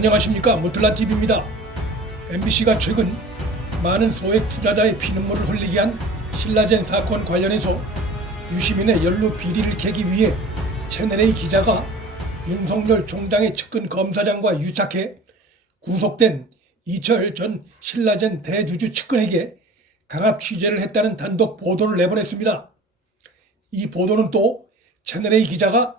안녕하십니까, 무틀란TV입니다. MBC가 최근 많은 소액 투자자의 피눈물을 흘리게 한 신라젠 사건 관련해서 유시민의 연루 비리를 캐기 위해 채널A 기자가 윤석열 총장의 측근 검사장과 유착해 구속된 이철 전 신라젠 대주주 측근에게 강압 취재를 했다는 단독 보도를 내보냈습니다. 이 보도는 또 채널A 기자가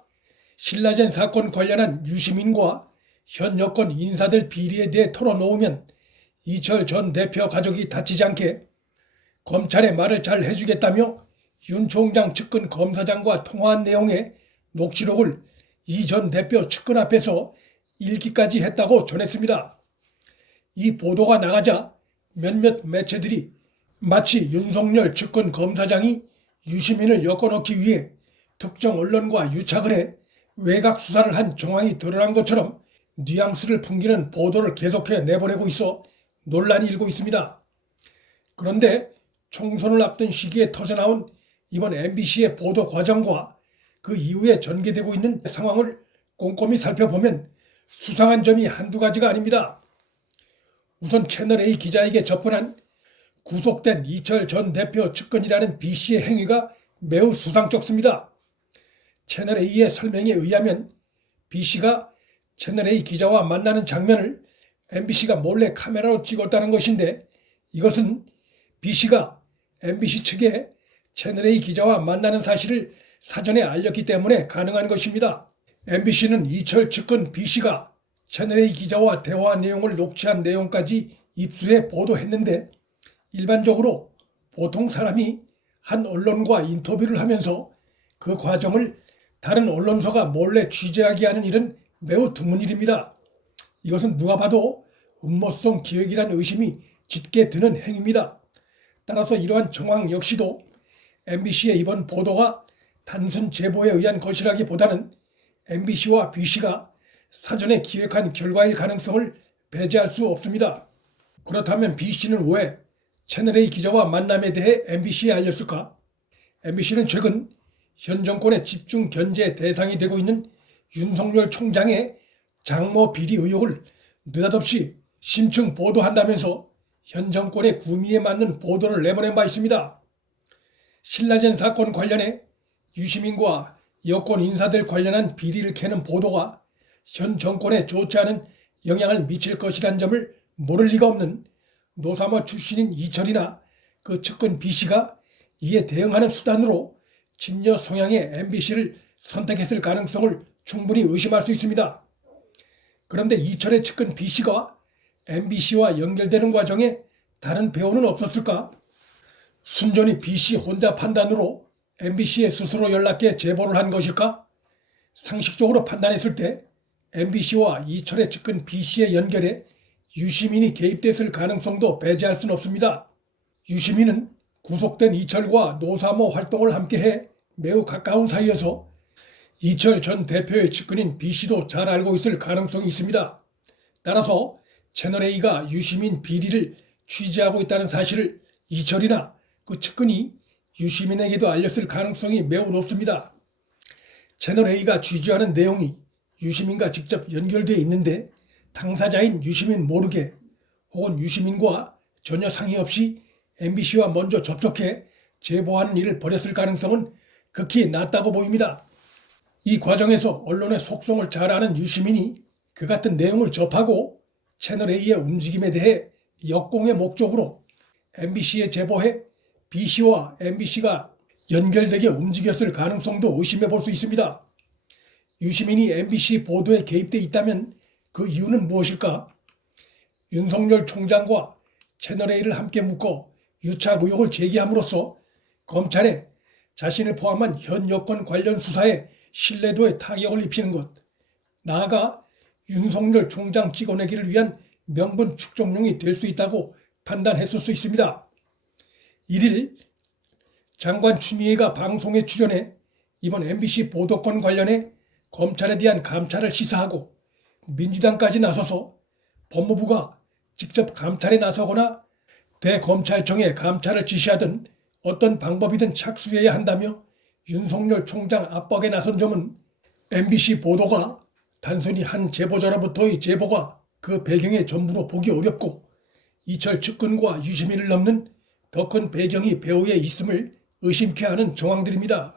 신라젠 사건 관련한 유시민과 현 여권 인사들 비리에 대해 털어놓으면 이철 전 대표 가족이 다치지 않게 검찰의 말을 잘 해주겠다며 윤 총장 측근 검사장과 통화한 내용의 녹취록을 이 전 대표 측근 앞에서 읽기까지 했다고 전했습니다. 이 보도가 나가자 몇몇 매체들이 마치 윤석열 측근 검사장이 유시민을 엮어넣기 위해 특정 언론과 유착을 해 외곽 수사를 한 정황이 드러난 것처럼 뉘앙스를 풍기는 보도를 계속해 내보내고 있어 논란이 일고 있습니다. 그런데 총선을 앞둔 시기에 터져나온 이번 MBC의 보도 과정과 그 이후에 전개되고 있는 상황을 꼼꼼히 살펴보면 수상한 점이 한두 가지가 아닙니다. 우선 채널A 기자에게 접근한 구속된 이철 전 대표 측근이라는 B씨의 행위가 매우 수상쩍습니다. 채널A의 설명에 의하면 B씨가 채널A 기자와 만나는 장면을 MBC가 몰래 카메라로 찍었다는 것인데, 이것은 B씨가 MBC 측에 채널A 기자와 만나는 사실을 사전에 알렸기 때문에 가능한 것입니다. MBC는 이철 측근 B씨가 채널A 기자와 대화 내용을 녹취한 내용까지 입수해 보도했는데, 일반적으로 보통 사람이 한 언론과 인터뷰를 하면서 그 과정을 다른 언론사가 몰래 취재하게 하는 일은 매우 드문 일입니다. 이것은 누가 봐도 음모성 기획이라는 의심이 짙게 드는 행위입니다. 따라서 이러한 정황 역시도 MBC의 이번 보도가 단순 제보에 의한 것이라기보다는 MBC와 B씨가 사전에 기획한 결과일 가능성을 배제할 수 없습니다. 그렇다면 B씨는 왜 채널A 기자와 만남에 대해 MBC에 알렸을까? MBC는 최근 현 정권의 집중 견제 대상이 되고 있는 윤석열 총장의 장모 비리 의혹을 느닷없이 심층 보도한다면서 현 정권의 구미에 맞는 보도를 내보낸 바 있습니다. 신라젠 사건 관련해 유시민과 여권 인사들 관련한 비리를 캐는 보도가 현 정권에 좋지 않은 영향을 미칠 것이란 점을 모를 리가 없는 노사모 출신인 이철이나 그 측근 B씨가 이에 대응하는 수단으로 친여 성향의 MBC를 선택했을 가능성을 충분히 의심할 수 있습니다. 그런데 이철의 측근 B씨가 MBC와 연결되는 과정에 다른 배우는 없었을까? 순전히 B씨 혼자 판단으로 MBC에 스스로 연락해 제보를 한 것일까? 상식적으로 판단했을 때 MBC와 이철의 측근 B씨의 연결에 유시민이 개입됐을 가능성도 배제할 수는 없습니다. 유시민은 구속된 이철과 노사모 활동을 함께해 매우 가까운 사이여서 이철 전 대표의 측근인 B씨도 잘 알고 있을 가능성이 있습니다. 따라서 채널A가 유시민 비리를 취재하고 있다는 사실을 이철이나 그 측근이 유시민에게도 알렸을 가능성이 매우 높습니다. 채널A가 취재하는 내용이 유시민과 직접 연결되어 있는데 당사자인 유시민 모르게 혹은 유시민과 전혀 상의 없이 MBC와 먼저 접촉해 제보하는 일을 벌였을 가능성은 극히 낮다고 보입니다. 이 과정에서 언론의 속성을 잘 아는 유시민이 그 같은 내용을 접하고 채널A의 움직임에 대해 역공의 목적으로 MBC에 제보해 B씨와 MBC가 연결되게 움직였을 가능성도 의심해 볼 수 있습니다. 유시민이 MBC 보도에 개입돼 있다면 그 이유는 무엇일까? 윤석열 총장과 채널A를 함께 묶어 유착 의혹을 제기함으로써 검찰에 자신을 포함한 현 여권 관련 수사에 신뢰도에 타격을 입히는 것, 나아가 윤석열 총장 찍어내기를 위한 명분 축적용이 될 수 있다고 판단했을 수 있습니다. 1일 장관 추미애가 방송에 출연해 이번 MBC 보도건 관련해 검찰에 대한 감찰을 시사하고 민주당까지 나서서 법무부가 직접 감찰에 나서거나 대검찰청에 감찰을 지시하든 어떤 방법이든 착수해야 한다며 윤석열 총장 압박에 나선 점은 MBC 보도가 단순히 한 제보자로부터의 제보가 그 배경에 전부로 보기 어렵고 이철 측근과 유시민을 넘는 더 큰 배경이 배후에 있음을 의심케 하는 정황들입니다.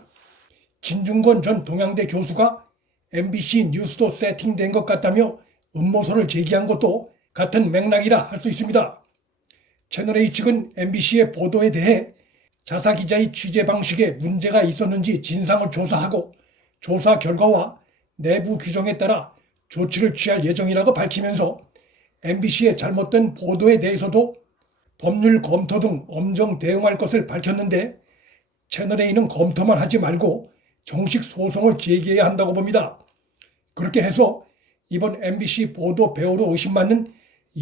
김중건 전 동양대 교수가 MBC 뉴스도 세팅된 것 같다며 음모설을 제기한 것도 같은 맥락이라 할 수 있습니다. 채널A 측은 MBC의 보도에 대해 자사기자의 취재 방식에 문제가 있었는지 진상을 조사하고 조사 결과와 내부 규정에 따라 조치를 취할 예정이라고 밝히면서 MBC의 잘못된 보도에 대해서도 법률 검토 등 엄정 대응할 것을 밝혔는데 채널A는 검토만 하지 말고 정식 소송을 제기해야 한다고 봅니다. 그렇게 해서 이번 MBC 보도 배우로 의심받는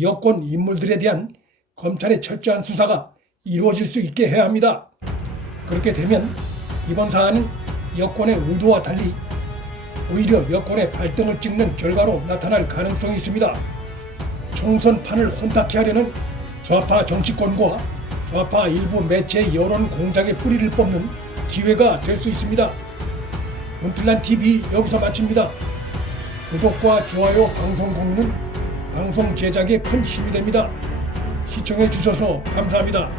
여권 인물들에 대한 검찰의 철저한 수사가 이루어질 수 있게 해야 합니다. 그렇게 되면 이번 사안은 여권의 의도와 달리 오히려 여권의 발등을 찍는 결과로 나타날 가능성이 있습니다. 총선판을 혼탁케 하려는 좌파 정치권과 좌파 일부 매체의 여론 공작의 뿌리를 뽑는 기회가 될 수 있습니다. 문틀란TV 여기서 마칩니다. 구독과 좋아요, 방송 공유는 방송 제작에 큰 힘이 됩니다. 시청해 주셔서 감사합니다.